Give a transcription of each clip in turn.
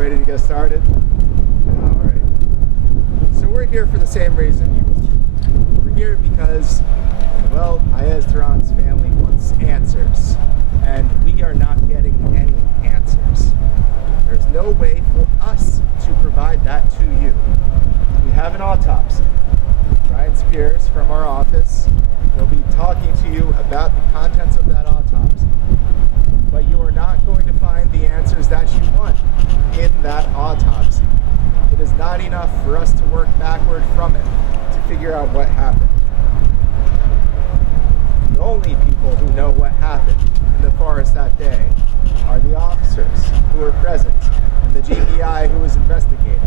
ready to get started? All right. So we're here for the same reason. We're here because, well, Manuel Teran's family wants answers, and we are not getting any answers. There's no way for us to provide that to you. We have an autopsy. Brian Spears from our office will be talking to you about the contents of that autopsy. But you are not going to find the answers that you want in that autopsy. It is not enough for us to work backward from it to figure out what happened. The only people who know what happened in the forest that day are the officers who were present and the GBI who was investigating.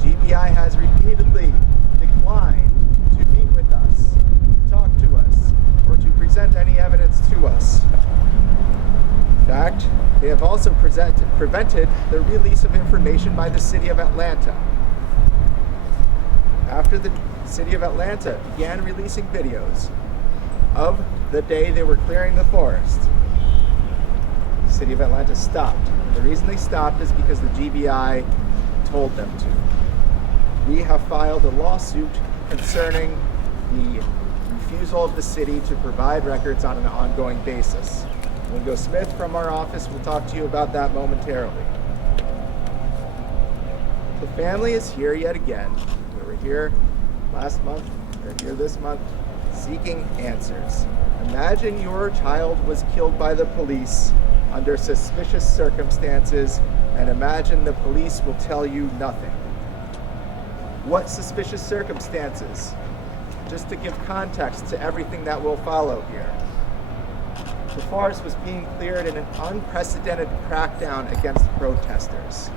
GBI has repeatedly declined to meet with us, to talk to us, or to present any evidence to us. In fact, they have also prevented the release of information by the City of Atlanta. After the City of Atlanta began releasing videos of the day they were clearing the forest, the City of Atlanta stopped. The reason they stopped is because the GBI told them to. We have filed a lawsuit concerning the refusal of the city to provide records on an ongoing basis. Wingo Smith from our office will talk to you about that momentarily. The family is here yet again. We were here last month, they're here this month, seeking answers. Imagine your child was killed by the police under suspicious circumstances, and imagine the police will tell you nothing. What suspicious circumstances? Just to give context to everything that will follow here. The forest was being cleared in an unprecedented crackdown against protesters.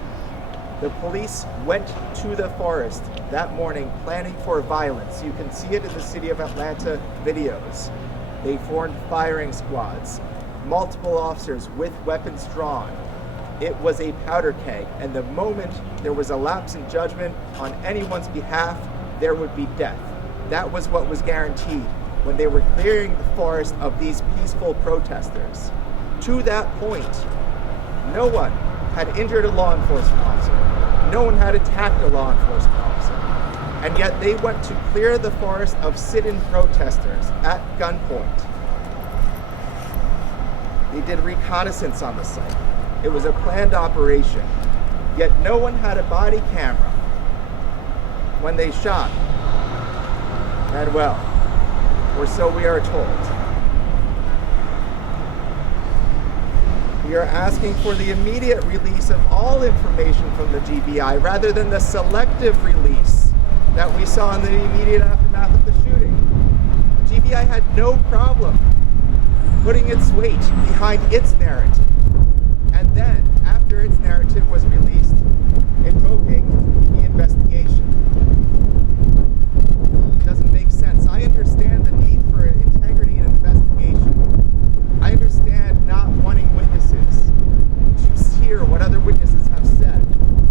The police went to the forest that morning planning for violence. You can see it in the City of Atlanta videos. They formed firing squads, multiple officers with weapons drawn. It was a powder keg, and the moment there was a lapse in judgment on anyone's behalf, there would be death. That was what was guaranteed when they were clearing the forest of these peaceful protesters. To that point, no one had injured a law enforcement officer. No one had attacked a law enforcement officer. And yet they went to clear the forest of sit-in protesters at gunpoint. They did reconnaissance on the site. It was a planned operation. Yet no one had a body camera when they shot Manuel, or so we are told. We are asking for the immediate release of all information from the GBI rather than the selective release that we saw in the immediate aftermath of the shooting. The GBI had no problem putting its weight behind its narrative. And then, after its narrative was released, invoking the investigation. It doesn't make sense. I understand the need for integrity in an investigation. I understand not wanting witnesses to hear what other witnesses have said,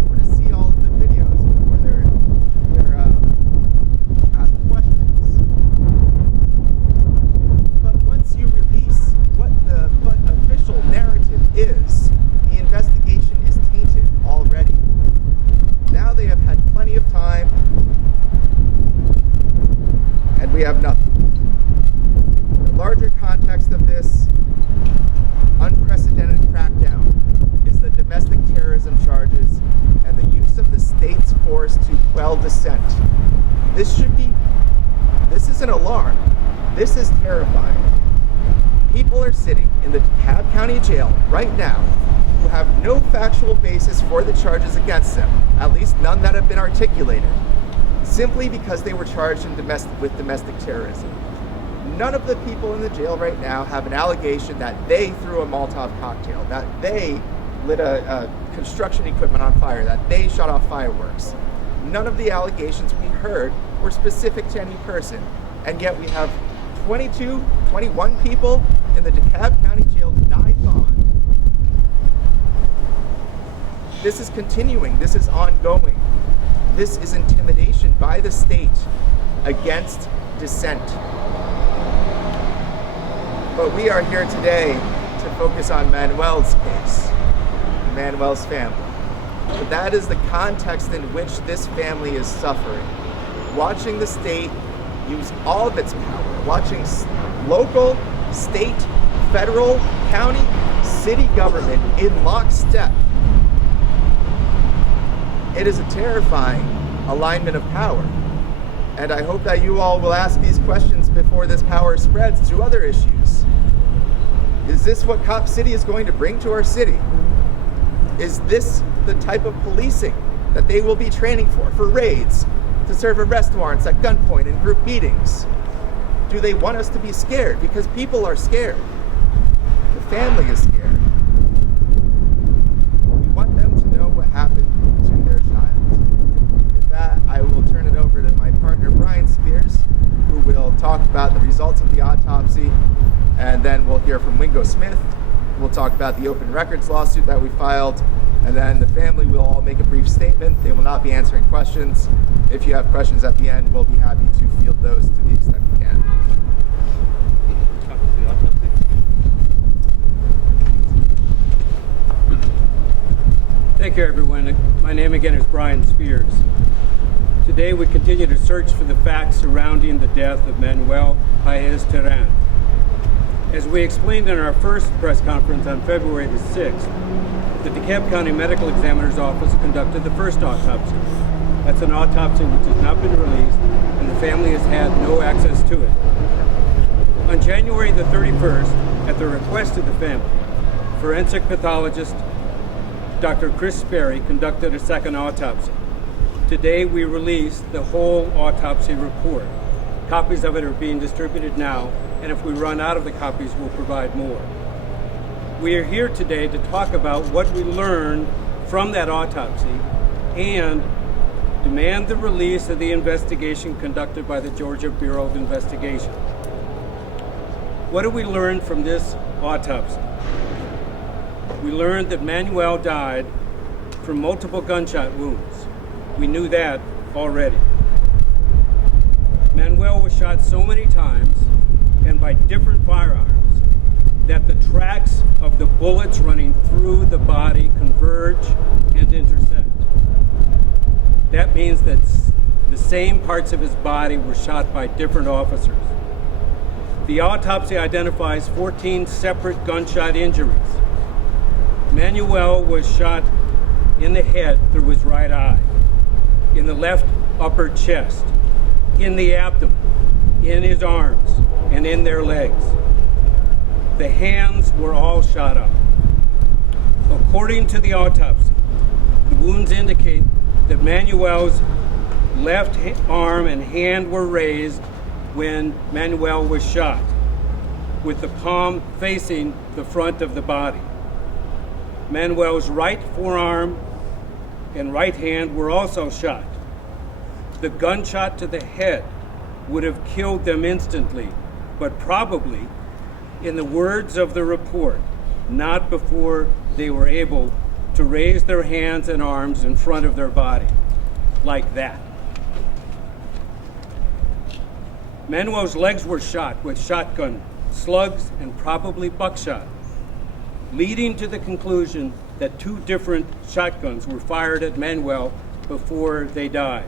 or to see all of the videos before they're asked questions. But once you release what the official narrative is, the investigation is tainted already. Now they have had plenty of time, and we have nothing. The larger context of this unprecedented crackdown is the domestic terrorism charges and the use of the state's force to quell dissent. This is an alarm. This is terrifying. People are sitting in the Dekalb County jail right now who have no factual basis for the charges against them, at least none that have been articulated, simply because they were charged with domestic terrorism. None of the people in the jail right now have an allegation that they threw a Molotov cocktail, that they lit a construction equipment on fire, that they shot off fireworks. None of the allegations we heard were specific to any person, and yet we have 21 people in the Dekalb County jail denied bond. This is continuing. This is ongoing. This is intimidation by the state against dissent. But we are here today to focus on Manuel's case, Manuel's family. but that is the context in which this family is suffering. Watching the state use all of its power, watching local, state, federal, county, city government in lockstep. It is a terrifying alignment of power. And I hope that you all will ask these questions before this power spreads to other issues. Is this what Cop City is going to bring to our city? Is this the type of policing that they will be training for raids, to serve arrest warrants at gunpoint in group meetings? Do they want us to be scared? Because people are scared. The family is scared. We want them to know what happened to their child. With that, I will turn it over to my partner, Brian Spears, who will talk about the results of the autopsy, and then we'll hear from Wingo Smith. We'll talk about the open records lawsuit that we filed, and then the family will all make a brief statement. They will not be answering questions. If you have questions at the end, we'll be happy to field those to the extent we can. Thank you, everyone. My name again is Brian Spears. Today we continue to search for the facts surrounding the death of Manuel Teran. As we explained in our first press conference on February the 6th, the Dekalb County Medical Examiner's Office conducted the first autopsy. That's an autopsy which has not been released, and the family has had no access to it. On January the 31st, at the request of the family, forensic pathologist Dr. Chris Sperry conducted a second autopsy. Today we released the whole autopsy report. Copies of it are being distributed now, and if we run out of the copies, we'll provide more. We are here today to talk about what we learned from that autopsy and demand the release of the investigation conducted by the Georgia Bureau of Investigation. What did we learn from this autopsy? We learned that Manuel died from multiple gunshot wounds. We knew that already. Manuel was shot so many times and by different firearms that the tracks of the bullets running through the body converge and intersect. That means that the same parts of his body were shot by different officers. The autopsy identifies 14 separate gunshot injuries. Manuel was shot in the head through his right eye, in the left upper chest, in the abdomen, in his arms, and in their legs. The hands were all shot up. According to the autopsy, the wounds indicate that Manuel's left arm and hand were raised when Manuel was shot, with the palm facing the front of the body. Manuel's right forearm and right hand were also shot. The gunshot to the head would have killed them instantly, but probably, in the words of the report, not before they were able to raise their hands and arms in front of their body, like that. Manuel's legs were shot with shotgun slugs and probably buckshot, leading to the conclusion that two different shotguns were fired at Manuel before they died.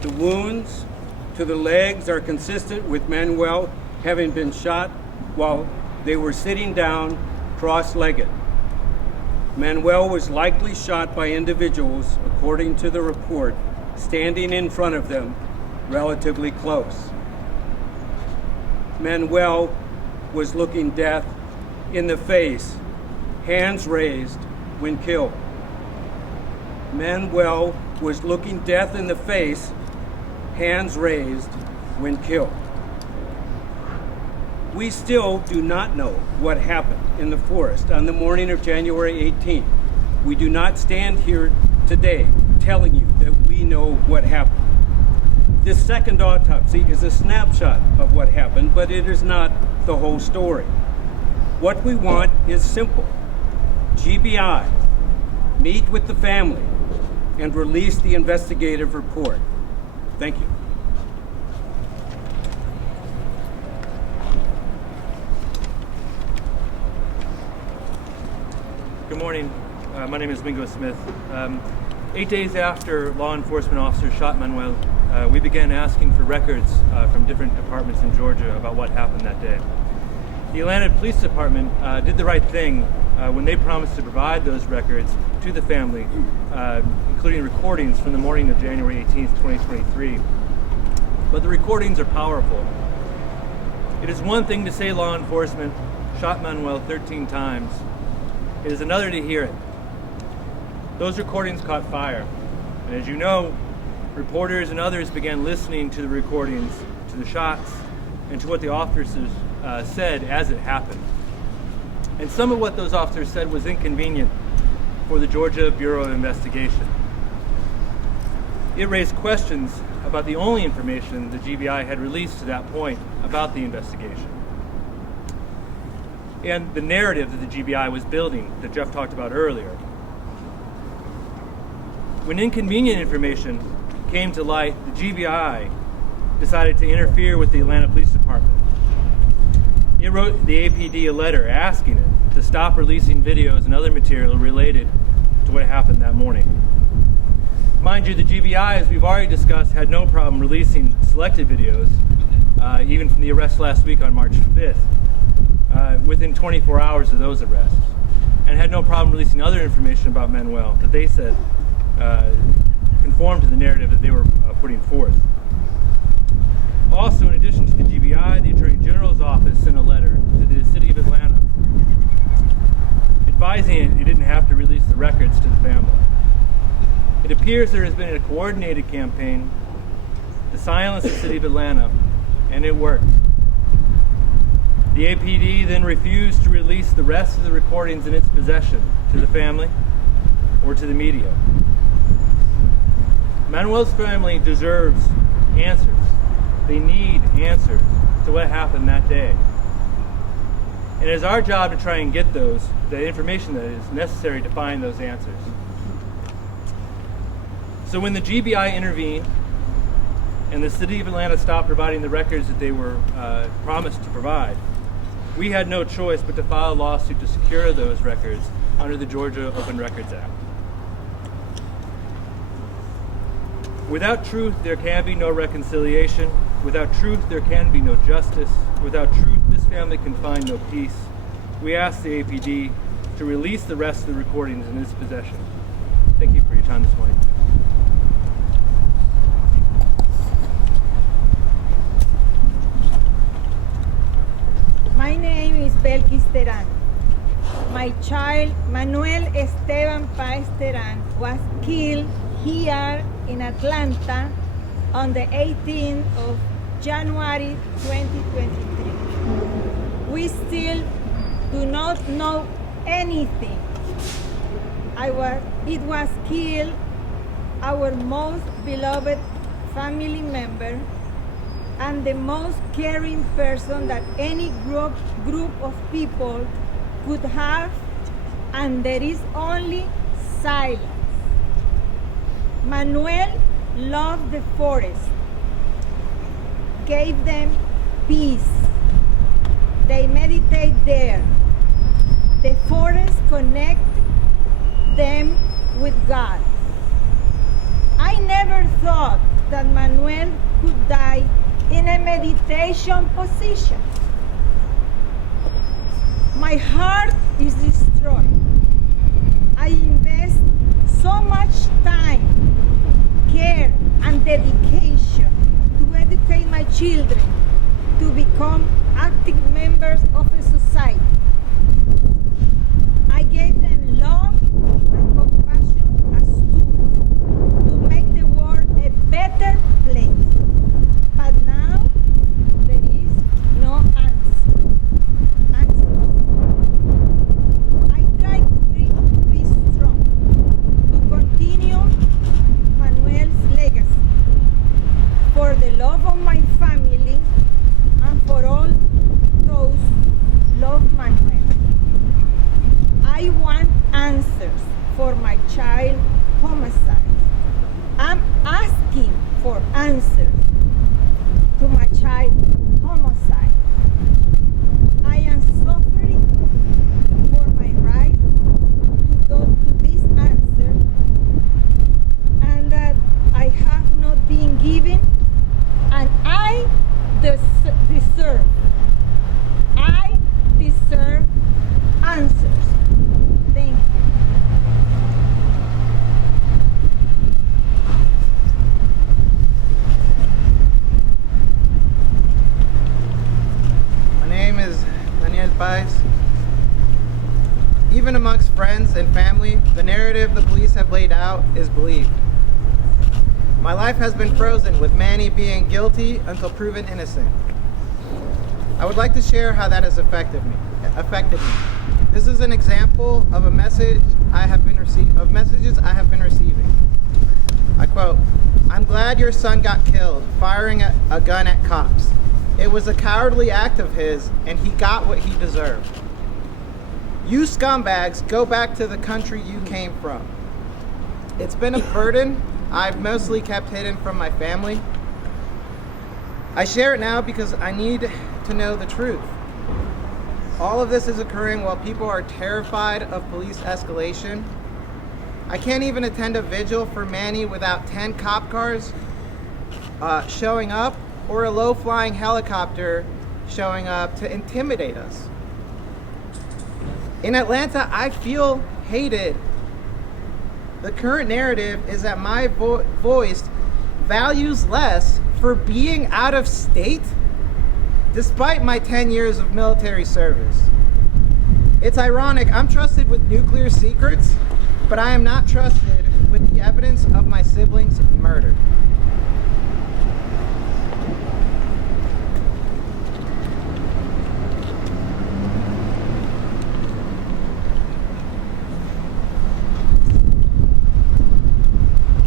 The wounds to the legs are consistent with Manuel having been shot while they were sitting down cross-legged. Manuel was likely shot by individuals, according to the report, standing in front of them relatively close. Manuel was looking death in the face, hands raised when killed. Manuel was looking death in the face, hands raised when killed. We still do not know what happened in the forest on the morning of January 18th. We do not stand here today telling you that we know what happened. This second autopsy is a snapshot of what happened, but it is not the whole story. What we want is simple. GBI, meet with the family, and release the investigative report. Thank you. Good morning. My name is Wingo Smith. 8 days after law enforcement officers shot Manuel, we began asking for records from different departments in Georgia about what happened that day. The Atlanta Police Department did the right thing when they promised to provide those records to the family, including recordings from the morning of January 18th, 2023. But the recordings are powerful. It is one thing to say law enforcement shot Manuel 13 times. It is another to hear it. Those recordings caught fire, and as you know, reporters and others began listening to the recordings, to the shots, and to what the officers said as it happened. And some of what those officers said was inconvenient for the Georgia Bureau of Investigation. It raised questions about the only information the GBI had released to that point about the investigation, and the narrative that the GBI was building that Jeff talked about earlier. When inconvenient information came to light, the GBI decided to interfere with the Atlanta Police Department. It wrote the APD a letter asking it to stop releasing videos and other material related to what happened that morning. Mind you, the GBI, as we've already discussed, had no problem releasing selected videos, even from the arrest last week on March 5th. Within 24 hours of those arrests, and had no problem releasing other information about Manuel that they said conformed to the narrative that they were putting forth. Also, in addition to the GBI, the Attorney General's office sent a letter to the City of Atlanta advising it didn't have to release the records to the family. It appears there has been a coordinated campaign to silence the City of Atlanta, and it worked. The APD then refused to release the rest of the recordings in its possession to the family or to the media. Manuel's family deserves answers. They need answers to what happened that day. And it is our job to try and get the information that is necessary to find those answers. So when the GBI intervened and the City of Atlanta stopped providing the records that they were promised to provide, we had no choice but to file a lawsuit to secure those records under the Georgia Open Records Act. Without truth, there can be no reconciliation. Without truth, there can be no justice. Without truth, this family can find no peace. We ask the APD to release the rest of the recordings in its possession. Thank you for your time this morning. My name is Dekalb Teran. My child, Manuel Esteban Paez Teran, was killed here in Atlanta on the 18th of January 2023. We still do not know anything. It was killed our most beloved family member and the most caring person that any group of people could have, and there is only silence. Manuel loved the forest, gave them peace. They meditate there. The forest connects them with God. I never thought that Manuel could die in a meditation position. My heart is destroyed. I invest so much time, care, and dedication to educate my children to become active members of a society. I gave them love and compassion as tools to make the world a better place. But now there is no answer. I try to be strong, to continue Manuel's legacy, for the love of my family and for all those love Manuel. I want answers for my child homicide. I'm asking for answers to my child homicide. I am suffering for my right to family, the narrative the police have laid out is believed. My life has been frozen, with Manny being guilty until proven innocent. I would like to share how that has affected me. This is an example of messages I have been receiving. I quote, "I'm glad your son got killed firing a gun at cops. It was a cowardly act of his, and he got what he deserved. You scumbags, go back to the country you came from." It's been a burden I've mostly kept hidden from my family. I share it now because I need to know the truth. All of this is occurring while people are terrified of police escalation. I can't even attend a vigil for Manny without 10 cop cars showing up, or a low-flying helicopter showing up to intimidate us. In Atlanta, I feel hated. The current narrative is that my voice values less for being out of state, despite my 10 years of military service. It's ironic, I'm trusted with nuclear secrets, but I am not trusted with the evidence of my siblings' murder.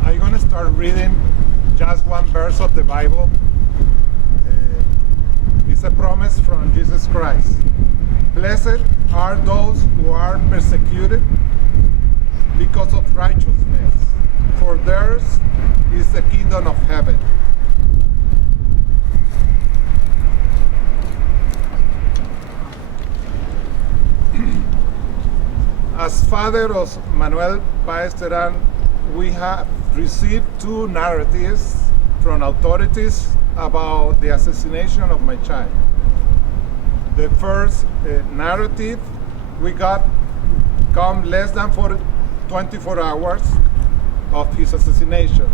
I'm going to start reading just one verse of the Bible. It's a promise from Jesus Christ. Blessed are those who are persecuted because of righteousness, for theirs is the kingdom of heaven. As father of Manuel Teran, we have received two narratives from authorities about the assassination of my child. The first narrative we got come less than 24 hours of his assassination.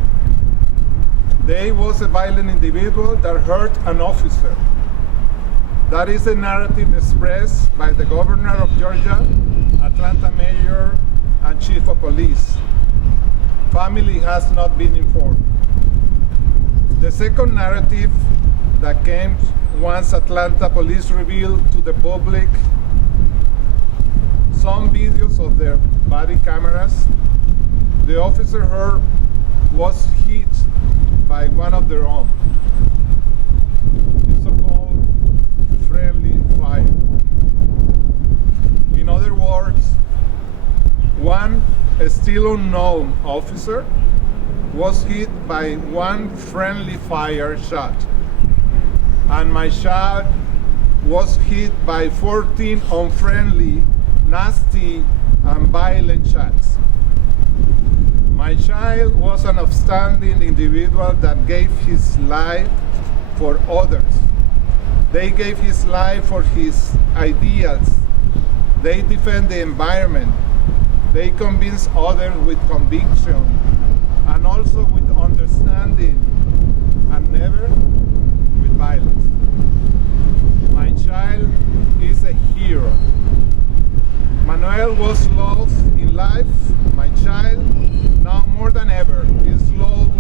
There was a violent individual that hurt an officer. That is the narrative expressed by the governor of Georgia, Atlanta mayor, and chief of police. Family has not been informed. The second narrative that came once Atlanta police revealed to the public some videos of their body cameras. The officer heard was hit by one of their own. It's so-called friendly fire. In other words, one still unknown officer was hit by one friendly fire shot, and my child was hit by 14 unfriendly, nasty, and violent shots. My child was an outstanding individual that gave his life for others. They gave his life for his ideals. They defend the environment. They convince others with conviction and also with understanding, and never with violence. My child is a hero. Manuel was loved in life. My child, now more than ever, is loved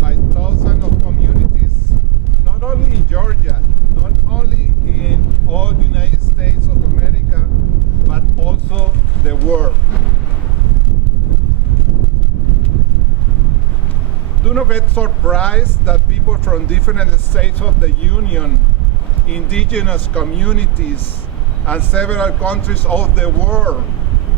by thousands of communities, not only in Georgia, not only in all United States of America, but also the world. Do not get surprised that people from different states of the Union, indigenous communities, and several countries of the world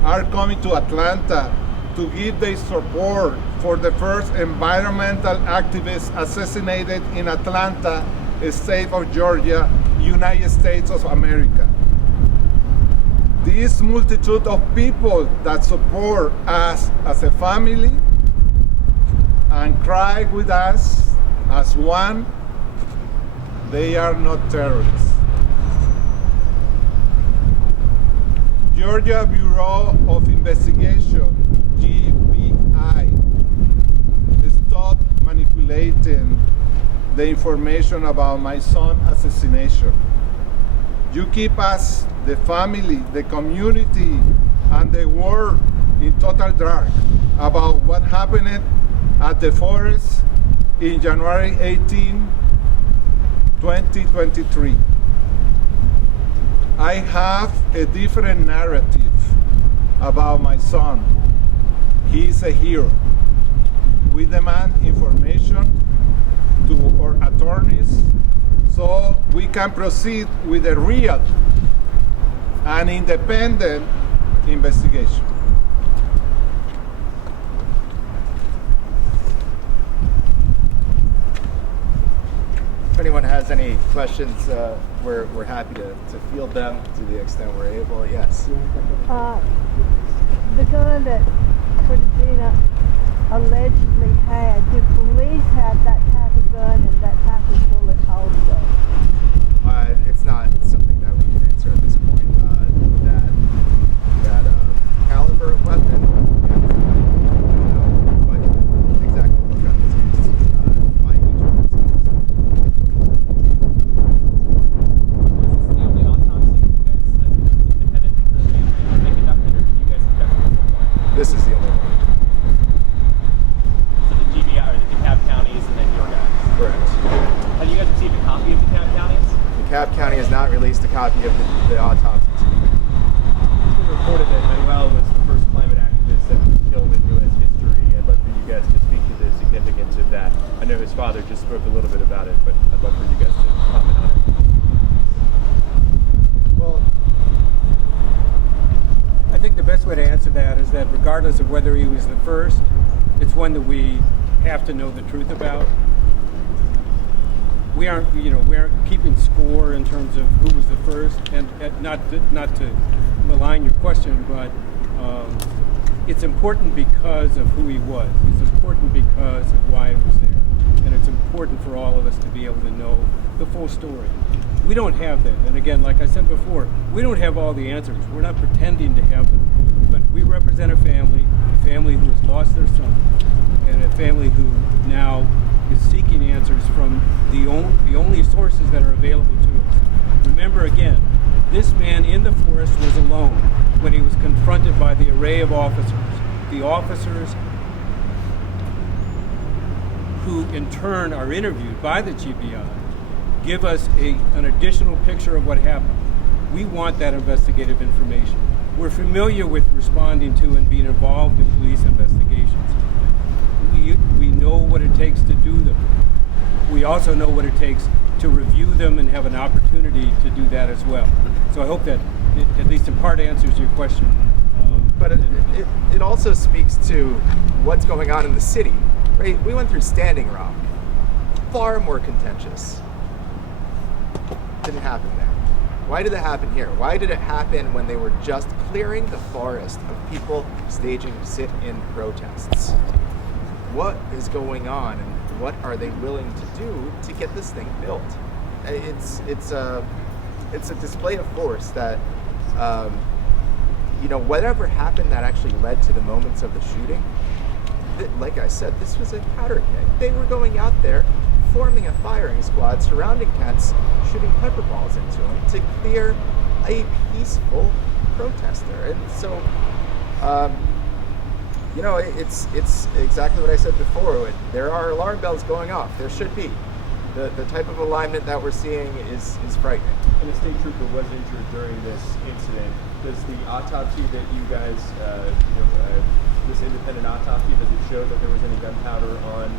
are coming to Atlanta to give their support for the first environmental activist assassinated in Atlanta, state of Georgia, United States of America. This multitude of people that support us as a family and cry with us as one, they are not terrorists. Georgia Bureau of Investigation, GBI, stop manipulating the information about my son's assassination. You keep us, the family, the community, and the world in total dark about what happened at the forest in January 18, 2023. I have a different narrative about my son. He is a hero. We demand information to our attorneys so we can proceed with a real and independent investigation. If anyone has any questions, we're happy to field them to the extent we're able. Yes. The gun that Tortuguita allegedly had, do police have that type of gun and that type of bullet also? It's not something that we can answer at this point. That caliber of weapon, I don't know what exactly what gun is used by each one of these Was this the only autopsy you guys, independent, they conducted, or did you guys conduct one more? This is the only one. So the GBI, or the Dekalb counties, and then your guys. Correct. Have you guys received a copy of Dekalb counties? Dekalb County has not released a copy of the autopsy. It's been reported that Manuel was the first climate activist that was killed in U.S. history. I'd love for you guys to speak to the significance of that. I know his father just spoke a little bit about it, but I'd love for you guys to comment on it. Well, I think the best way to answer that is that regardless of whether he was the first, it's one that we have to know the truth about. We aren't keeping score in terms of who was the first, and not to malign your question, but it's important because of who he was. It's important because of why he was there, and it's important for all of us to be able to know the full story. We don't have that, and again, like I said before, we don't have all the answers. We're not pretending to have them, but we represent a family who has lost their son, and a family who now is seeking answers from the only sources that are available to us. Remember again, this man in the forest was alone when he was confronted by the array of officers. The officers who in turn are interviewed by the GBI give us an additional picture of what happened. We want that investigative information. We're familiar with responding to and being involved in police investigations. We know what it takes to do them. We also know what it takes to review them and have an opportunity to do that as well. So I hope that it, at least in part, answers your question. but it also speaks to what's going on in the city, right? We went through Standing Rock, far more contentious. Didn't happen there. Why did it happen here? Why did it happen when they were just clearing the forest of people staging sit-in protests? What is going on, and what are they willing to do to get this thing built? It's a display of force that, whatever happened that actually led to the moments of the shooting. Like I said, this was a powder keg. They were going out there, forming a firing squad surrounding tents, shooting pepper balls into them to clear a peaceful protester. And so, it's exactly what I said before. There are alarm bells going off. There should be. The type of alignment that we're seeing is frightening. And a state trooper was injured during this incident. Does the autopsy that you guys, this independent autopsy, does it show that there was any gunpowder on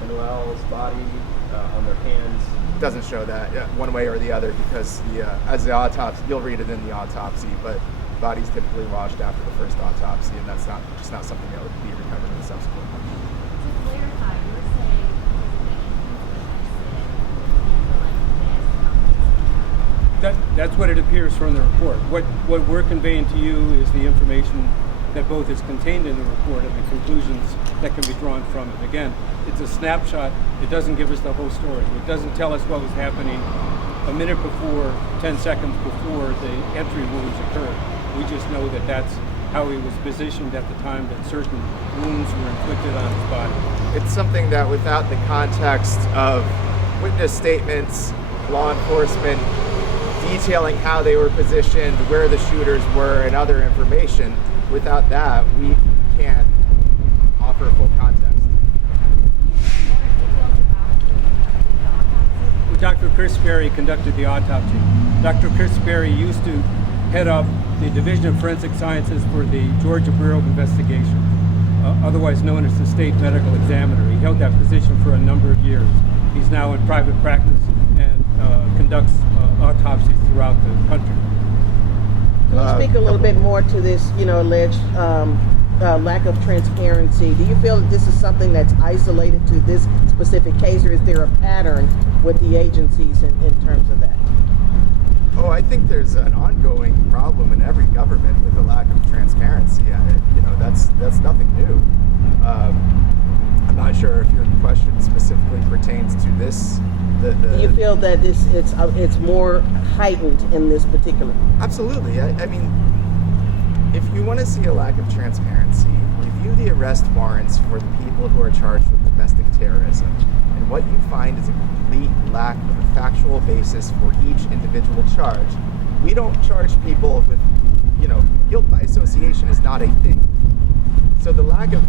Manuel's body, on their hands? It doesn't show that one way or the other, because as the autopsy, you'll read it in the autopsy, but bodies typically washed after the first autopsy, and that's just not something that would be recovered in the subsequent one. To clarify, you're saying That's what it appears from the report. What we're conveying to you is the information that both is contained in the report and the conclusions that can be drawn from it. Again, it's a snapshot. It doesn't give us the whole story. It doesn't tell us what was happening a minute before, 10 seconds before the entry wounds occurred. We just know that that's how he was positioned at the time, that certain wounds were inflicted on his body. It's something that, without the context of witness statements, law enforcement detailing how they were positioned, where the shooters were, and other information. Without that, we can't offer full context. Well, Dr. Chris Berry conducted the autopsy. Dr. Chris Berry used to head up the Division of Forensic Sciences for the Georgia Bureau of Investigation, otherwise known as the State Medical Examiner. He held that position for a number of years. He's now in private practice and conducts autopsies throughout the country. Can you speak a little bit more to this, alleged lack of transparency? Do you feel that this is something that's isolated to this specific case, or is there a pattern with the agencies in terms of that? Oh, I think there's an ongoing problem in every government with a lack of transparency. That's nothing new. I'm not sure if your question specifically pertains to this. Do you feel that it's more heightened in this particular? Absolutely. I mean, if you want to see a lack of transparency, review the arrest warrants for the people who are charged with domestic terrorism. And what you find is a complete lack of a factual basis for each individual charge. We don't charge people with, guilt by association is not a thing. So the lack of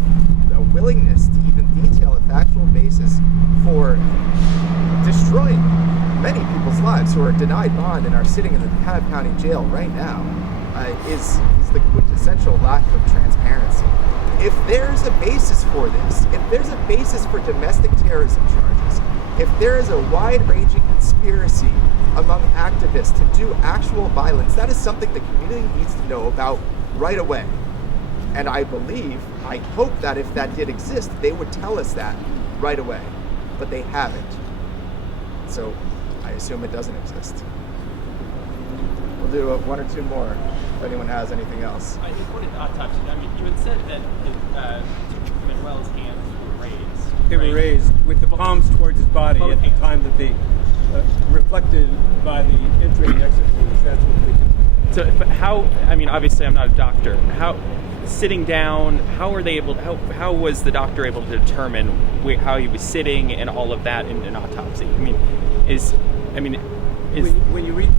a willingness to even detail a factual basis for destroying many people's lives who are denied bond and are sitting in the Dekalb County jail right now is the quintessential lack of transparency. If there's a basis for this, if there's a basis for domestic terrorism charges, if there is a wide-ranging conspiracy among activists to do actual violence, that is something the community needs to know about right away. And I hope that if that did exist, they would tell us that right away. But they haven't. So I assume it doesn't exist. We'll do one or two more if anyone has anything else. I just wanted to autopsy. I mean, you had said that Manuel's hands were raised. They were raised with the palms towards his body at the time that they reflected by the entry and exit wounds. That's what they did. So, but how? I mean, obviously, I'm not a doctor. How? Sitting down, how how was the doctor able to determine how he was sitting and all of that in an autopsy? When you read,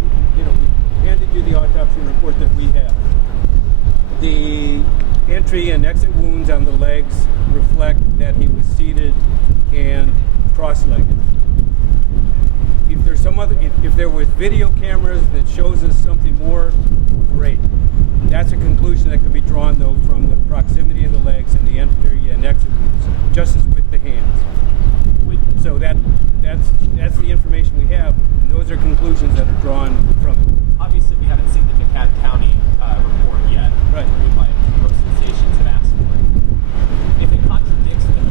we handed you the autopsy report that we have. The entry and exit wounds on the legs reflect that he was seated and cross-legged. If there's if there was video cameras that shows us something more, great. That's a conclusion that can be drawn, though, from the proximity of the legs and the entry and exit wounds, just as with the hands. So that's the information we have, and those are conclusions that are drawn from it. Obviously, we haven't seen the Dekalb County report yet. Right. Most of the stations have asked for it. If it contradicts what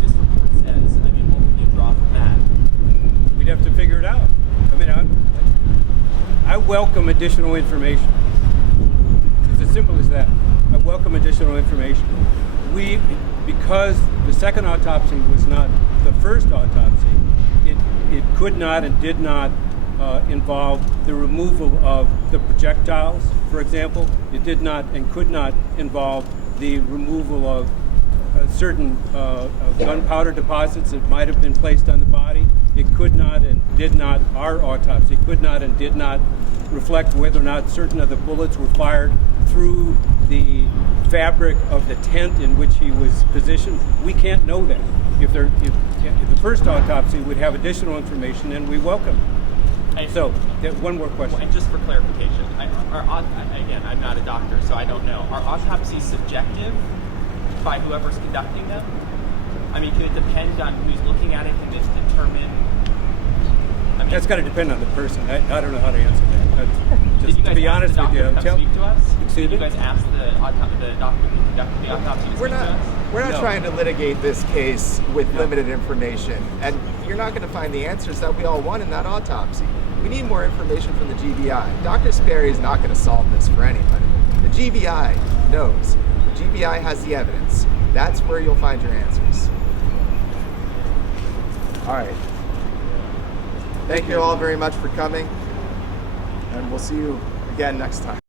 this report says, what would you draw from that? We'd have to figure it out. I welcome additional information. It's as simple as that. I welcome additional information. Because the second autopsy was not the first autopsy, it could not and did not involve the removal of the projectiles, for example. It did not and could not involve the removal of certain gunpowder deposits that might have been placed on the body. It could not and did not, our autopsy could not and did not reflect whether or not certain of the bullets were fired through the fabric of the tent in which he was positioned. We can't know that. If the first autopsy would have additional information, then we welcome it. So, one more question. And just for clarification, again, I'm not a doctor, so I don't know. Are autopsies subjective by whoever's conducting them? Can it depend on who's looking at it? Can this determine? That's got to depend on the person. I don't know how to answer that. Just to be honest with you, speak to us? Excuse me? Did you guys ask the doctor who conducted the autopsy to speak to us? We're not trying to litigate this case with limited information, and you're not going to find the answers that we all want in that autopsy. We need more information from the GBI. Dr. Sperry is not going to solve this for anybody. The GBI knows. The GBI has the evidence. That's where you'll find your answers. All right. Thank you all very much for coming, and we'll see you again next time.